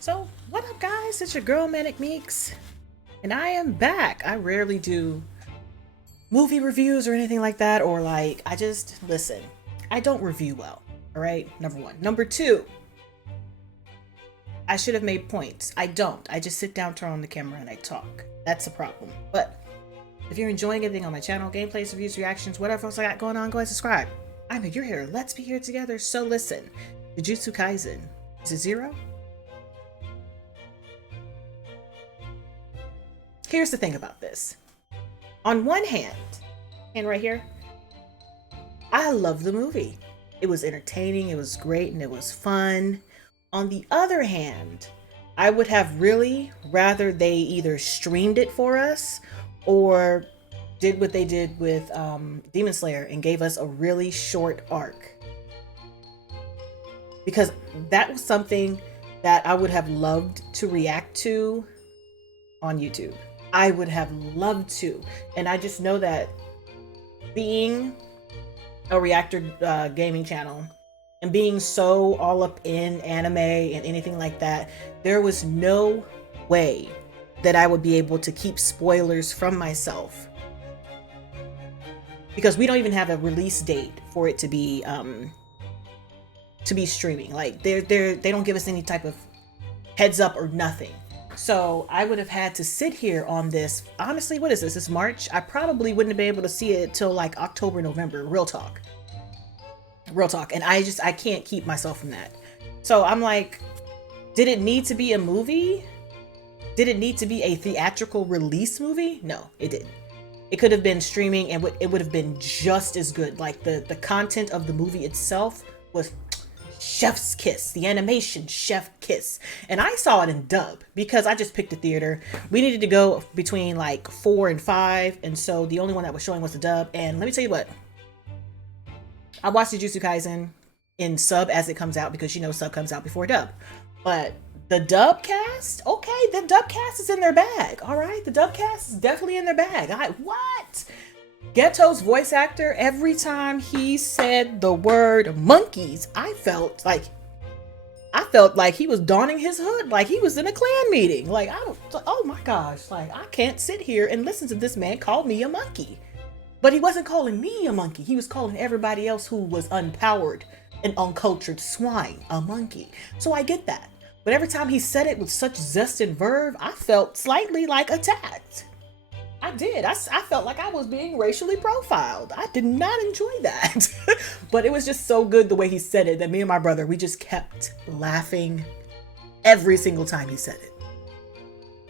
So, what up, guys? It's your girl, Manicmeeks, and I am back. I rarely do movie reviews or anything like that, or I just listen. I don't review well, all right? Number one. Number two, I should have made points. I don't. I just sit down, turn on the camera, and I talk. That's the problem. But if you're enjoying anything on my channel, gameplays, reviews, reactions, whatever else I got going on, go ahead and subscribe. I'm here, you're here. Let's be here together. So listen, Jujutsu Kaisen, is it zero? Here's the thing about this. On one hand, and right here, I love the movie. It was entertaining, it was great, and it was fun. On the other hand, I would have really rather they either streamed it for us or did what they did with Demon Slayer and gave us a really short arc. Because that was something that I would have loved to react to on YouTube. I would have loved to. And I just know that being a reactor gaming channel and being so all up in anime and anything like that, there was no way that I would be able to keep spoilers from myself. Because we don't even have a release date for it to be streaming. Like they don't give us any type of heads up or nothing. So I would have had to sit here on this. Honestly, what is this? It's March. I probably wouldn't have been able to see it till like October, November. Real talk. Real talk. And I can't keep myself from that. So I'm like, did it need to be a movie? Did it need to be a theatrical release movie? No, it didn't. It could have been streaming and it would have been just as good. Like the content of the movie itself was chef's kiss, the animation chef kiss. And I saw it in dub because I just picked a theater. We needed to go between like 4 and 5, and so the only one that was showing was the dub. And let me tell you what, I watched Jujutsu Kaisen in sub as it comes out because you know sub comes out before dub. But the dub cast, okay, the dub cast is in their bag. All right, the dub cast is definitely in their bag. What? Geto's voice actor, every time he said the word monkeys, I felt like he was donning his hood, like he was in a clan meeting. Like, oh my gosh, like I can't sit here and listen to this man call me a monkey. But he wasn't calling me a monkey. He was calling everybody else who was unpowered and uncultured swine a monkey. So I get that. But every time he said it with such zest and verve, I felt slightly like attacked. I did. I felt like I was being racially profiled. I did not enjoy that. But it was just so good the way he said it that me and my brother, we just kept laughing every single time he said it.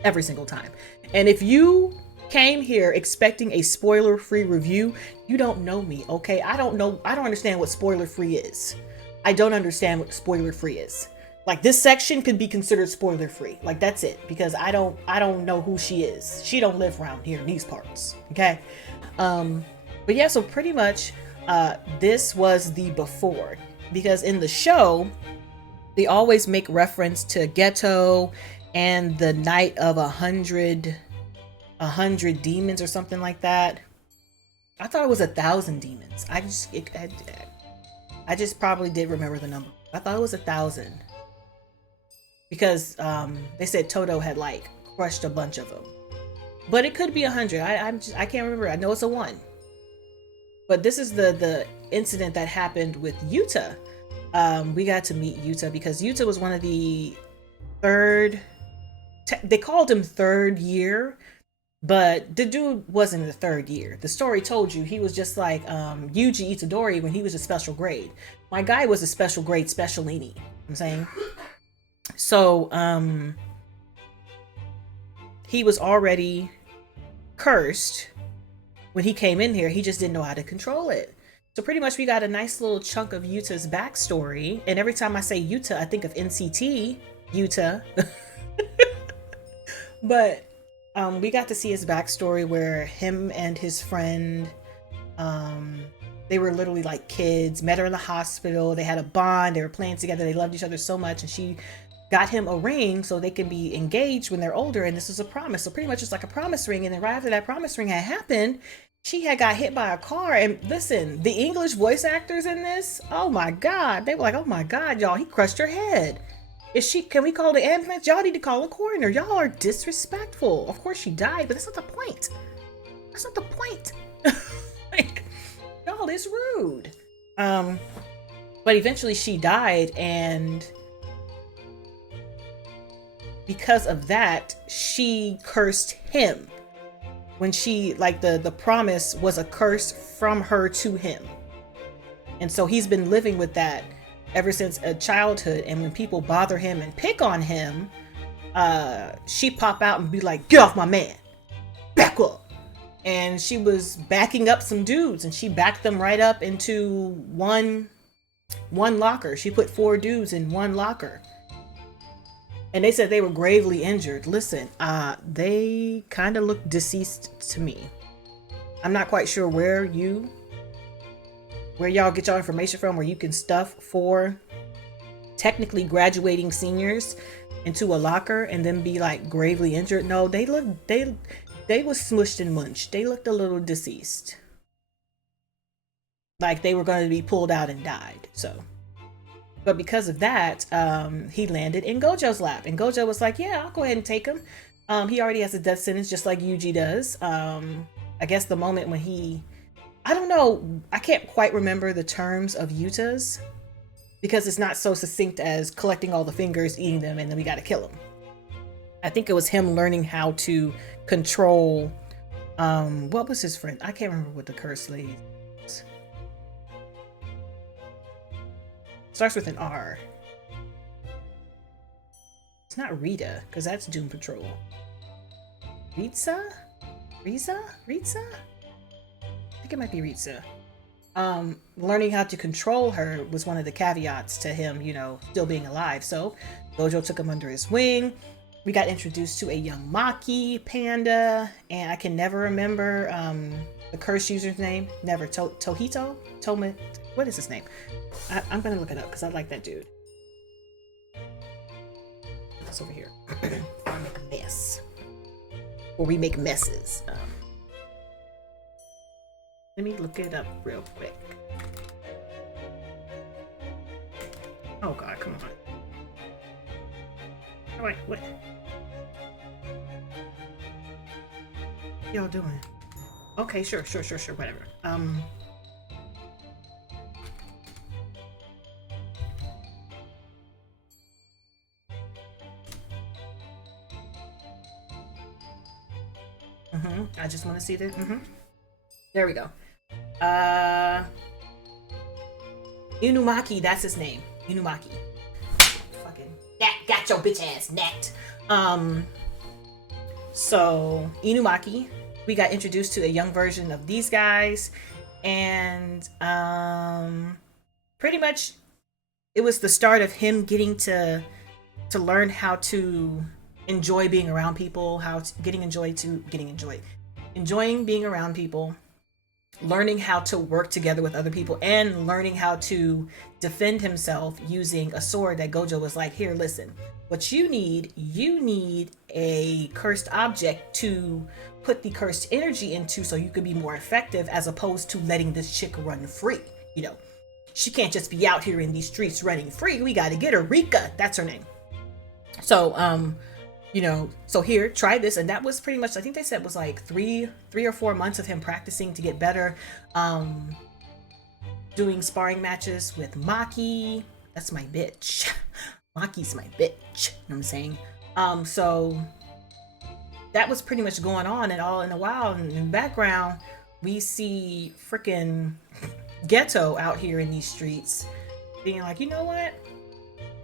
Every single time. And if you came here expecting a spoiler-free review, you don't know me, okay? I don't understand what spoiler-free is. I don't understand what spoiler-free is. Like this section could be considered spoiler free. Like that's it, because I don't know who she is. She don't live around here in these parts. Okay. But yeah, so pretty much this was the before, because in the show they always make reference to Geto and the night of 100 demons or something like that. I thought it was 1,000 demons. I just probably did remember the number. I thought it was 1,000. Because they said Toto had like crushed a bunch of them, but it could be 100. I can't remember. I know it's a 1. But this is the incident that happened with Yuta. We got to meet Yuta because Yuta was one of the third. They called him third year, but the dude wasn't in the third year. The story told you he was just like Yuji Itadori when he was a special grade. My guy was a special grade specialini. I'm saying. So, he was already cursed when he came in here. He just didn't know how to control it. So pretty much we got a nice little chunk of Yuta's backstory. And every time I say Yuta, I think of NCT, Yuta. But we got to see his backstory where him and his friend, they were literally like kids, met her in the hospital. They had a bond. They were playing together. They loved each other so much. And she got him a ring so they can be engaged when they're older, and this was a promise. So pretty much it's like a promise ring. And then right after that promise ring had happened, she had got hit by a car. And listen, the English voice actors in this, oh my god, they were like, oh my god, y'all, he crushed her head. Is she? Can we call the ambulance? Y'all need to call a coroner. Y'all are disrespectful. Of course she died, but that's not the point. That's not the point. Like, y'all is rude. But eventually she died, and because of that, she cursed him. When she, like, the promise was a curse from her to him. And so he's been living with that ever since childhood. And when people bother him and pick on him, she pop out and be like, get off my man, back up. And she was backing up some dudes, and she backed them right up into one locker. She put 4 dudes in one locker. And they said they were gravely injured. Listen, they kind of look deceased to me. I'm not quite sure where y'all get y'all information from, where you can stuff 4 technically graduating seniors into a locker and then be like gravely injured. No, they was smushed and munched. They looked a little deceased. Like they were going to be pulled out and died. So, but because of that, he landed in Gojo's lap, and Gojo was like, yeah, I'll go ahead and take him. He already has a death sentence just like Yuji does. I guess the moment when I don't know, I can't quite remember the terms of Yuta's, because it's not so succinct as collecting all the fingers, eating them, and then we got to kill him. I think it was him learning how to control, what was his friend? I can't remember what the curse lady is. Starts with an R. It's not Rita, because that's Doom Patrol. Riza? I think it might be Riza. Learning how to control her was one of the caveats to him, still being alive. So Gojo took him under his wing. We got introduced to a young Maki panda, and I can never remember the curse user's name. Never. Tohito? Toma? What is his name? I'm gonna look it up because I like that dude. That's over here. I make a mess. Or we make messes. Let me look it up real quick. Oh god, come on. Oh, wait, what? What y'all doing? Okay, sure, whatever. I just want to see the. There we go. Inumaki, that's his name. Inumaki. Fucking got your bitch ass nacked. So Inumaki, we got introduced to a young version of these guys, and pretty much it was the start of him getting to learn how to enjoy being around people, enjoying being around people, learning how to work together with other people, and learning how to defend himself using a sword that Gojo was like, here, listen, what you need a cursed object to put the cursed energy into so you could be more effective, as opposed to letting this chick run free. She can't just be out here in these streets running free. We got to get her. Rika, that's her name. So, so here, try this. And that was pretty much, I think they said it was like 3 or 4 months of him practicing to get better. Doing sparring matches with Maki. That's my bitch. Maki's my bitch. You know what I'm saying? So that was pretty much going on, and all in a while, in the background, we see freaking Geto out here in these streets being like, you know what?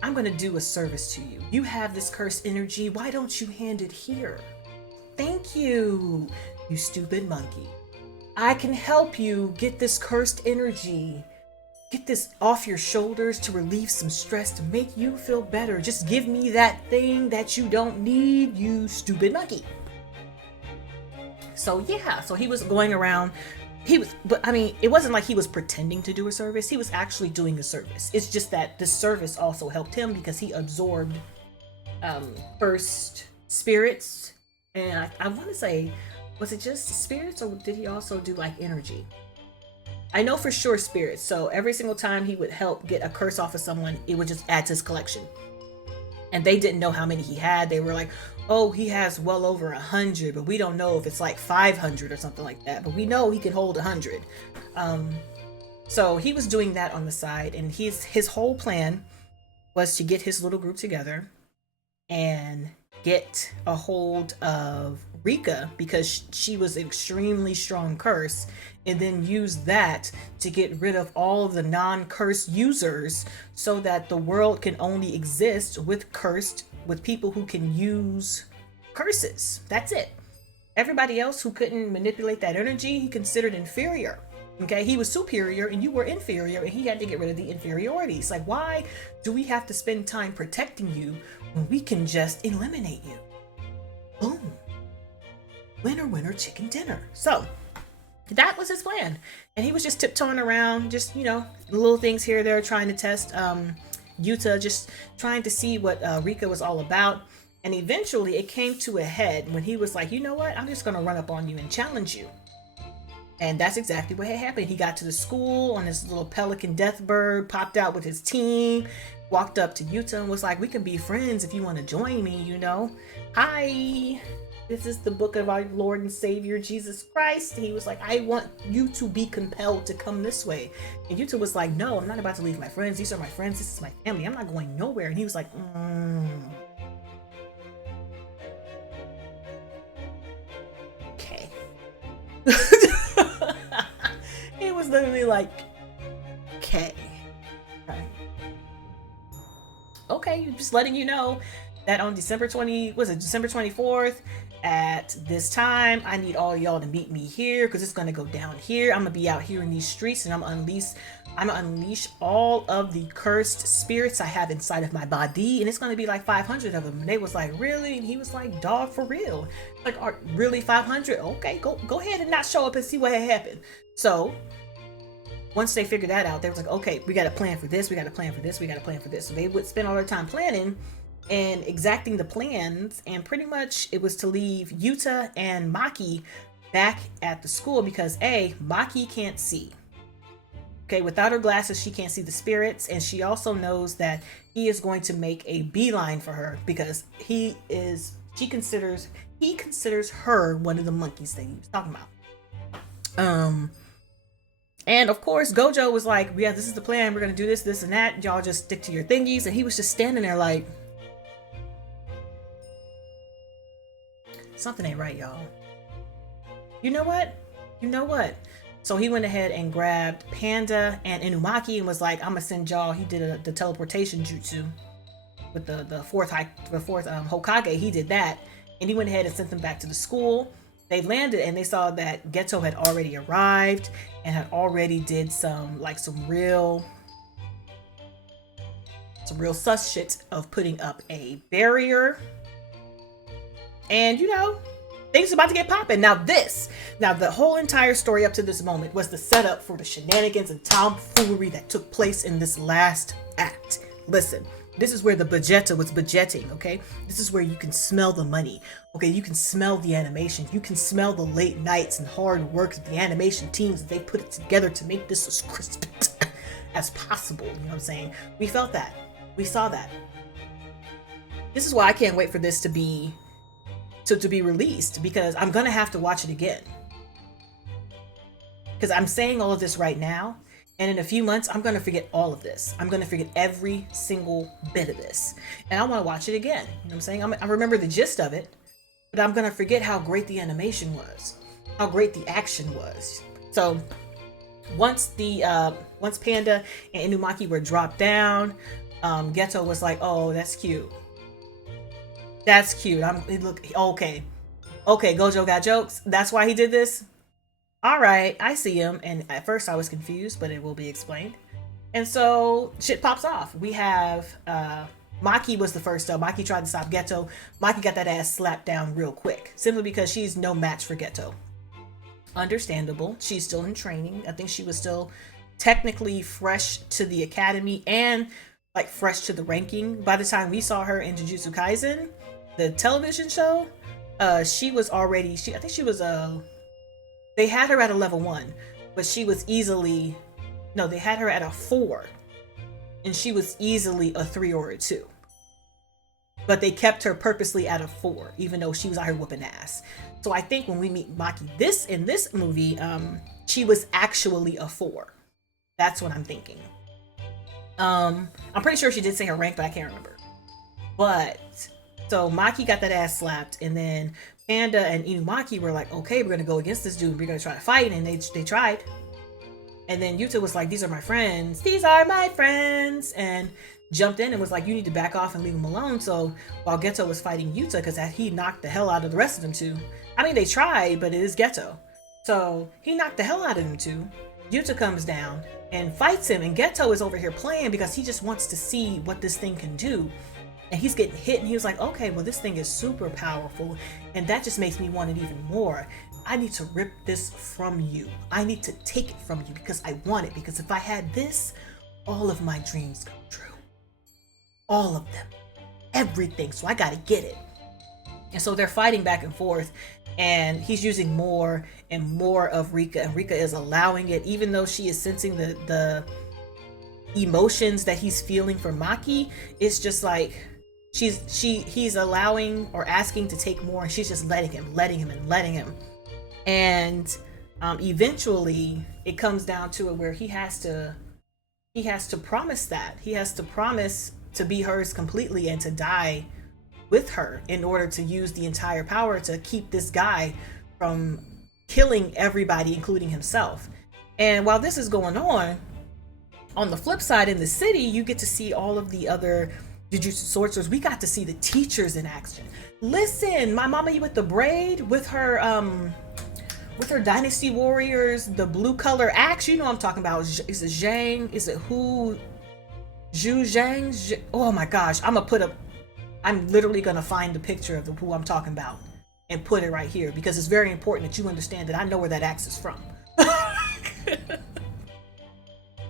I'm gonna do a service to you. You have this cursed energy. Why don't you hand it here? Thank you, you stupid monkey. I can help you get this cursed energy. Get this off your shoulders to relieve some stress, to make you feel better. Just give me that thing that you don't need, you stupid monkey. So yeah, so he was going around. But I mean, it wasn't like he was pretending to do a service. He was actually doing a service. It's just that the service also helped him because he absorbed first spirits. And I want to say, was it just spirits, or did he also do like energy? I know for sure spirits. So every single time he would help get a curse off of someone, it would just add to his collection. and they didn't know how many he had. They were like, oh, he has well over 100, but we don't know if it's like 500 or something like that, but we know he can hold 100. So he was doing that on the side, and his whole plan was to get his little group together and get a hold of Rika, because she was an extremely strong curse, and then use that to get rid of all of the non-curse users, so that the world can only exist with people who can use curses. That's it. Everybody else who couldn't manipulate that energy, he considered inferior. Okay, he was superior and you were inferior, and he had to get rid of the inferiorities. Like, why do we have to spend time protecting you when we can just eliminate you? Boom. Winner, winner, chicken dinner. So that was his plan, and he was just tiptoeing around, just, you know, little things here or there, trying to test Yuta, just trying to see what Rika was all about. And eventually it came to a head when he was like, you know what, I'm just gonna run up on you and challenge you. And that's exactly what had happened. He got to the school on his little pelican deathbird, popped out with his team, walked up to Yuta and was like, we can be friends if you want to join me, you know. Hi, this is the book of our Lord and Savior Jesus Christ. He was like, I want you to be compelled to come this way. And Yuta was like, no, I'm not about to leave my friends. These are my friends. This is my family. I'm not going nowhere. And he was like, okay. He was literally like, okay. Okay, just letting you know that on December 24th at this time, I need all y'all to meet me here, because it's gonna go down here. I'm gonna be out here in these streets, and I'm gonna unleash all of the cursed spirits I have inside of my body, and it's gonna be like 500 of them. And they was like, really? And he was like, dog, for real? Like, are really 500? Okay, go ahead and not show up and see what had happened. So once they figured that out, they was like, okay, we got to plan for this, we got to plan for this, we got to plan for this. So they would spend all their time planning and exacting the plans, and pretty much it was to leave Yuta and Maki back at the school, because Maki can't see. Okay, without her glasses, she can't see the spirits, and she also knows that he is going to make a beeline for her, because he considers her one of the monkeys that he was talking about. And of course, Gojo was like, yeah, this is the plan. We're going to do this, this, and that. Y'all just stick to your thingies. And he was just standing there like, something ain't right, y'all. You know what? So he went ahead and grabbed Panda and Inumaki and was like, I'm going to send y'all. He did the teleportation jutsu with the fourth Hokage. He did that. And he went ahead and sent them back to the school. They landed and they saw that Geto had already arrived and had already did some real sus shit of putting up a barrier. And you know, things about to get popping. Now the whole entire story up to this moment was the setup for the shenanigans and tomfoolery that took place in this last act. Listen, this is where the budgeta was budgeting, okay? This is where you can smell the money, okay? You can smell the animation. You can smell the late nights and hard work of the animation teams that they put it together to make this as crisp as possible. You know what I'm saying? We felt that. We saw that. This is why I can't wait for this to be released, because I'm gonna have to watch it again. Because I'm saying all of this right now, and in a few months, I'm going to forget all of this. I'm going to forget every single bit of this. And I want to watch it again. You know what I'm saying? I remember the gist of it, but I'm going to forget how great the animation was, how great the action was. So once Panda and Inumaki were dropped down, Geto was like, oh, that's cute. That's cute. Okay, Gojo got jokes. That's why he did this. All right, I see him. And at first I was confused, but it will be explained. And so shit pops off. We have Maki was the first though. Maki tried to stop Geto. Maki got that ass slapped down real quick, simply because she's no match for Geto. Understandable. She's still in training. I think she was still technically fresh to the academy and like fresh to the ranking. By the time we saw her in Jujutsu Kaisen, the television show, she was already, I think she was they had her at a level 1, but she was easily, no, they had her at a 4, and she was easily a 3 or a 2. but they kept her purposely at a 4, even though she was out here whooping ass. So I think when we meet Maki in this movie, she was actually a 4. That's what I'm thinking. I'm pretty sure she did say her rank, but I can't remember. But so Maki got that ass slapped, and then Panda and Inumaki were like, okay, we're gonna go against this dude, we're gonna try to fight, and they tried. And then Yuta was like, these are my friends, and jumped in and was like, you need to back off and leave him alone. So while Geto was fighting Yuta, because he knocked the hell out of the rest of them too. I mean, they tried, but it is Geto. So he knocked the hell out of them too. Yuta comes down and fights him, and Geto is over here playing because he just wants to see what this thing can do. And he's getting hit, and he was like, okay, well, this thing is super powerful, and that just makes me want it even more. I need to rip this from you. I need to take it from you because I want it. Because if I had this, all of my dreams come true. All of them. Everything. So I gotta get it. And so they're fighting back and forth, and he's using more and more of Rika, and Rika is allowing it, even though she is sensing the emotions that he's feeling for Maki. It's just like he's allowing or asking to take more, and she's just letting him. And eventually it comes down to it where he has to promise that. He has to promise to be hers completely and to die with her in order to use the entire power to keep this guy from killing everybody, including himself. And while this is going on the flip side in the city, you get to see all of the other Jujutsu sorcerers. We got to see the teachers in action. Listen, my mama with the braid with her Dynasty Warriors, the blue color axe, you know what I'm talking about. Is it Zhang? Is it who? Zhu Zhang? Oh my gosh, I'm literally gonna find the picture of who I'm talking about and put it right here, because it's very important that you understand that I know where that axe is from.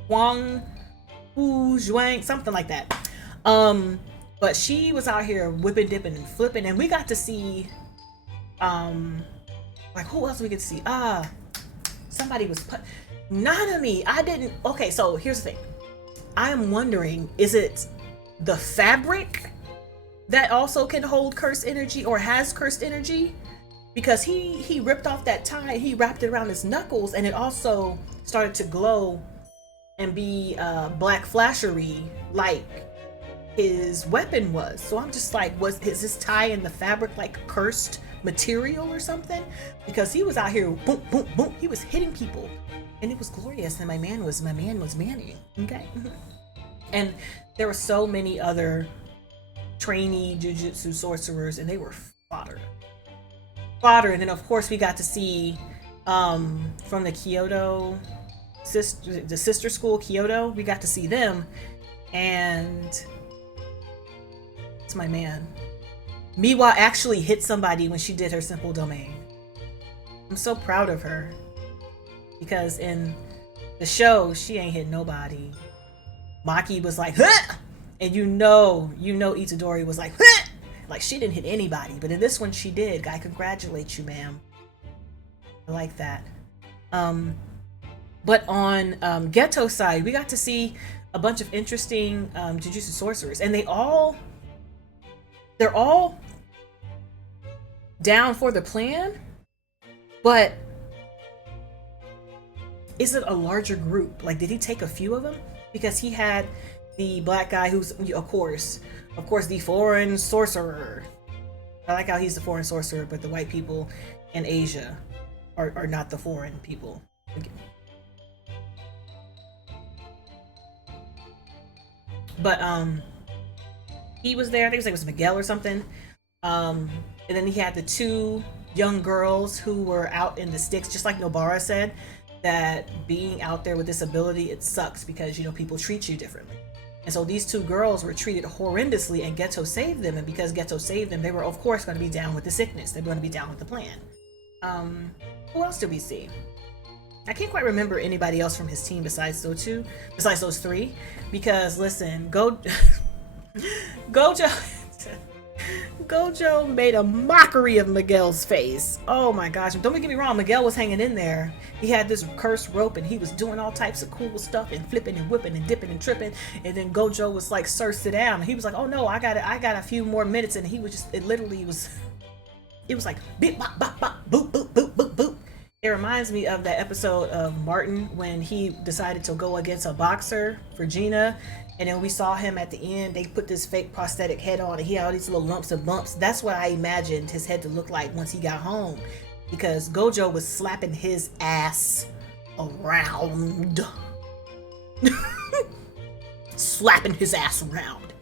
Wang Wu Zhuang, something like that. But she was out here whipping, dipping, and flipping, and we got to see like, who else we could see? Somebody was Nanami. Okay, so here's the thing. I am wondering, is it the fabric that also can hold cursed energy or has cursed energy? Because he ripped off that tie, he wrapped it around his knuckles, and it also started to glow and be black flashery like his weapon was. So I'm just like, is this tie in the fabric like cursed material or something? Because he was out here boom, boom, boom. He was hitting people, and it was glorious. And my man was manning. Okay. And there were so many other trainee Jujutsu sorcerers, and they were fodder. And then of course we got to see from the Kyoto the sister school Kyoto. We got to see them, and it's my man. Miwa actually hit somebody when she did her simple domain. I'm so proud of her, because in the show she ain't hit nobody. Maki was like, huh! And you know Itadori was like, huh! Like she didn't hit anybody, but in this one she did. I congratulate you, ma'am. I like that. But on Geto's side, we got to see a bunch of interesting Jujutsu sorcerers, and they're all down for the plan, but is it a larger group? Like, did he take a few of them? Because he had the black guy who's, of course, the foreign sorcerer. I like how he's the foreign sorcerer, but the white people in Asia are not the foreign people. But he was there. I think it was Miguel or something. And then he had the two young girls who were out in the sticks, just like Nobara said, that being out there with this ability, it sucks because, people treat you differently. And so these two girls were treated horrendously, and Geto saved them. And because Geto saved them, they were, of course, going to be down with the sickness. They're going to be down with the plan. Who else did we see? I can't quite remember anybody else from his team besides those three. Because, listen, Gojo Gojo made a mockery of Miguel's face. Oh my gosh. Don't get me wrong, Miguel was hanging in there. He had this cursed rope and he was doing all types of cool stuff and flipping and whipping and dipping and tripping. And then Gojo was like, "Sir, sit down." And he was like, "Oh no, I got a few more minutes." And he was just, it literally was, it was like beep bop bop bop boop boop boop boop boop. It reminds me of that episode of Martin when he decided to go against a boxer for Gina. And then we saw him at the end. They put this fake prosthetic head on and he had all these little lumps and bumps. That's what I imagined his head to look like once he got home. Because Gojo was slapping his ass around. Slapping his ass around.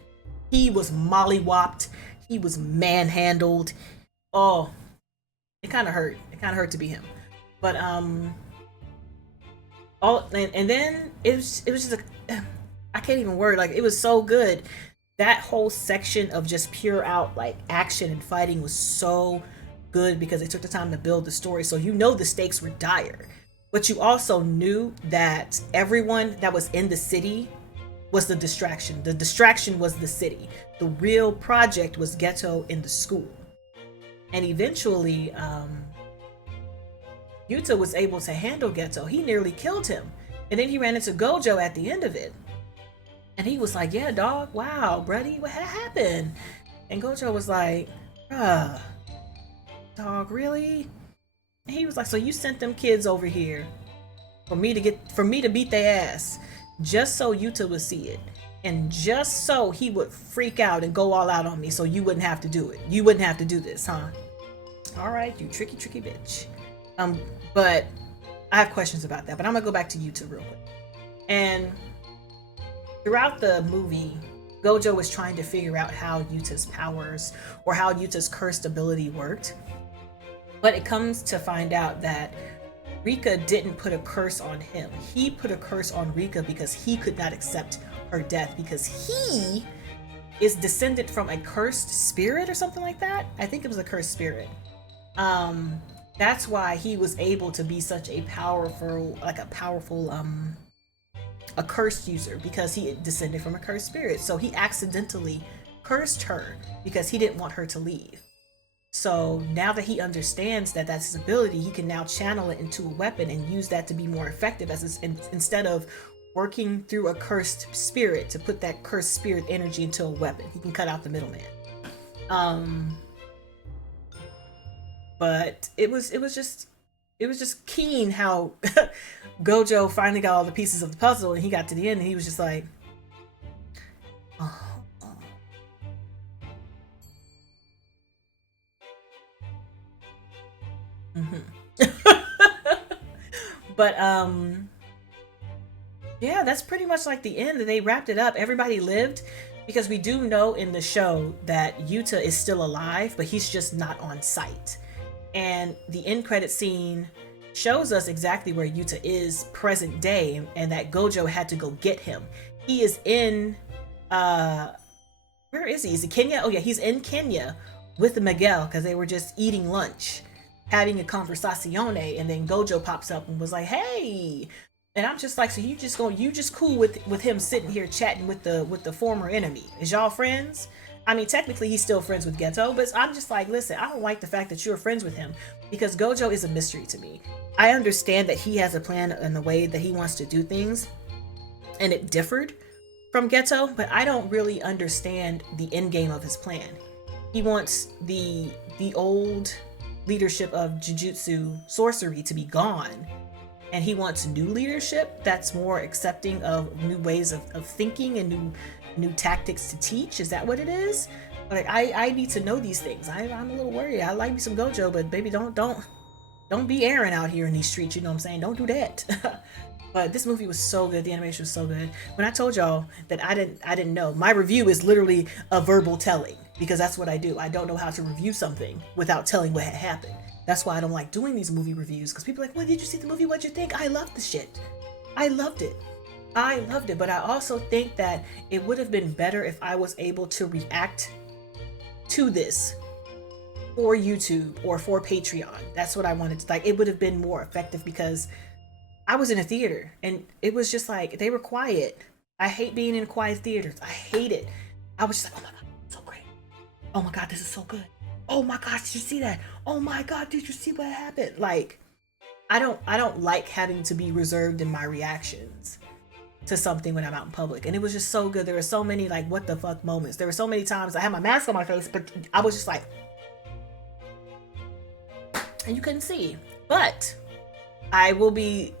He was mollywopped. He was manhandled. Oh, it kind of hurt. It kind of hurt to be him. But and then it was just a, I can't even word, like, it was so good. That whole section of just pure out like action and fighting was so good because they took the time to build the story. So you know the stakes were dire, but you also knew that everyone that was in the city was the distraction. The distraction was the city. The real project was Geto in the school. And eventually, Yuta was able to handle Geto. He nearly killed him. And then he ran into Gojo at the end of it. And he was like, "Yeah, dog, wow, buddy, what happened?" And Gojo was like, "Dog, really?" And he was like, "So you sent them kids over here for me to beat their ass, just so Yuta would see it. And just so he would freak out and go all out on me so you wouldn't have to do it. You wouldn't have to do this, huh? All right, you tricky, tricky bitch." But I have questions about that, but I'm gonna go back to Yuta real quick. And throughout the movie, Gojo was trying to figure out how Yuta's powers or how Yuta's cursed ability worked. But it comes to find out that Rika didn't put a curse on him. He put a curse on Rika because he could not accept her death because he is descended from a cursed spirit or something like that. I think it was a cursed spirit. That's why he was able to be such a powerful, a cursed user, because he descended from a cursed spirit. So he accidentally cursed her because he didn't want her to leave. So now that he understands that that's his ability, he can now channel it into a weapon and use that to be more effective instead of working through a cursed spirit to put that cursed spirit energy into a weapon. He can cut out the middleman. But it was just keen how Gojo finally got all the pieces of the puzzle and he got to the end and he was just like, oh. But yeah, that's pretty much like the end. They wrapped it up. Everybody lived, because we do know in the show that Yuta is still alive, but he's just not on site. And the end credit scene shows us exactly where Yuta is present day, and that Gojo had to go get him. He is in where is he? Is he Kenya? Oh yeah, he's in Kenya with Miguel because they were just eating lunch, having a conversazione, and then Gojo pops up and was like, "Hey." And I'm just like, "So you just cool with him sitting here chatting with the former enemy? Is y'all friends?" I mean, technically he's still friends with Geto, but I'm just like, listen, I don't like the fact that you're friends with him, because Gojo is a mystery to me. I understand that he has a plan and the way that he wants to do things, and it differed from Geto, but I don't really understand the end game of his plan. He wants the old leadership of Jujutsu sorcery to be gone, and he wants new leadership that's more accepting of new ways of thinking and new tactics to teach. Is that what it is? Like, I need to know these things. I'm a little worried. I like me some Gojo, but baby, don't be Aaron out here in these streets. You know what I'm saying? Don't do that. But this movie was so good. The animation was so good. When I told y'all that I didn't know, my review is literally a verbal telling, because that's what I do. I don't know how to review something without telling what had happened. That's why I don't like doing these movie reviews, because people are like, "Well, did you see the movie? What'd you think?" I loved the shit. I loved it. But I also think that it would have been better if I was able to react to this for YouTube or for Patreon. That's what I wanted to, like, it would have been more effective, because I was in a theater and it was just like, they were quiet. I hate being in quiet theaters. I hate it. I was just like, "Oh my God, so great. oh my God, this is so good. Oh my gosh, did you see that? Oh my God, did you see what happened? Like, I don't like having to be reserved in my reactions to something when I'm out in public. And it was just so good. There were so many like what the fuck moments. There were so many times I had my mask on my face, but I was just like, and you couldn't see. But I will be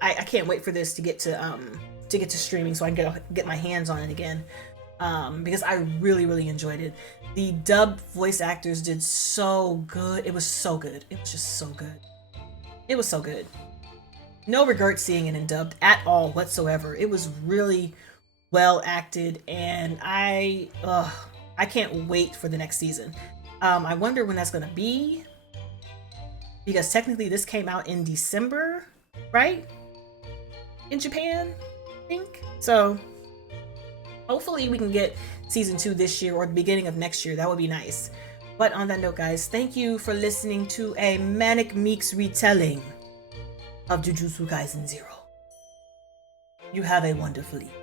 I can't wait for this to get to streaming so I can get my hands on it again. Because I really enjoyed it. The dubbed voice actors did so good. It was so good. It was just so good. It was so good. No regret seeing it in dubbed at all whatsoever. It was really well acted, and I can't wait for the next season. I wonder when that's gonna be, because technically this came out in December, right? In Japan, I think. So hopefully we can get season 2 this year or the beginning of next year. That would be nice. But on that note, guys, thank you for listening to a Manicmeeks retelling of Jujutsu Kaisen 0. You have a wonderful evening.